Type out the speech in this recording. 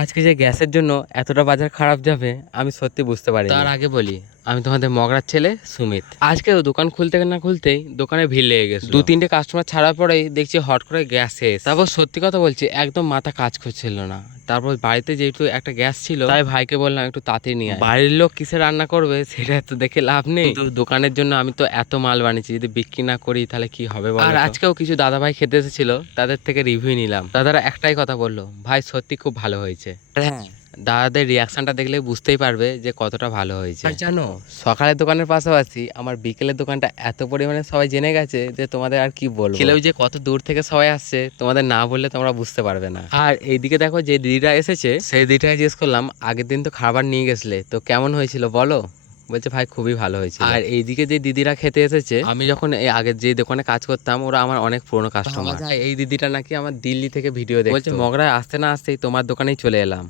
আজকে যে গ্যাসের জন্য এতটা বাজার খারাপ যাবে আমি সত্যি বুঝতে পারি। তার আগে বলি, আমি তোমাদের মগরার ছেলে সুমিত। আজকেও দোকান খুলতে না খুলতেই দোকানে ভিড় লেগে গেছে। 2-3টে কাস্টমার ছাড়ার পরেই দেখছি হট করে গ্যাস শেষ। তারপর সত্যি কথা বলছি, একদম মাথা কাজ করছিল না। তারপর বাড়িতে যেহেতু একটা গ্যাস ছিল, তাই ভাইকে বললাম একটু তাড়াতাড়ি নিয়ে আয়। বাড়ির লোক কিসে রান্না করবে সেটা তো দেখে লাভ নেই, কিন্তু দোকানের জন্য আমি তো এত মাল বানিয়েছি, যদি বিক্রি না করি তাহলে কি হবে বলো। আর আজকেও কিছু দাদা ভাই খেতে এসেছিল, তাদের থেকে রিভিউ নিলাম। দাদারা একটাই কথা বললো, ভাই সত্যি খুব ভালো হয়েছে। হ্যাঁ, দাদাদের রিয়াকশনটা দেখলে বুঝতেই পারবে যে কতটা ভালো হয়েছে। আর জানো, সকালের দোকানের পাশাপাশি আমার বিকেলের দোকানটা এত পরিমাণে সবাই জেনে গেছে যে তোমাদের আর কি বলবো। খেলেও যে কত দূর থেকে সবাই আসছে তোমাদের না বললে তোমরা বুঝতে পারবে না। আর এইদিকে দেখো, যে দিদিটা এসেছে সেই দিদিটাকে জিজ্ঞেস করলাম, আগের দিন তো খাবার নিয়ে গেছিলে, তো কেমন হয়েছিল বলো। বলছে ভাই খুবই ভালো হয়েছে। আর এইদিকে যে দিদিরা খেতে এসেছে, আমি যখন এই আগের যে দোকানে কাজ করতাম, ওরা আমার অনেক পুরনো কাস্টমার। এই দিদিটা নাকি আমার দিল্লি থেকে ভিডিও দেখে, বলছে মগরায় আসতে না আসতেই তোমার দোকানেই চলে এলাম।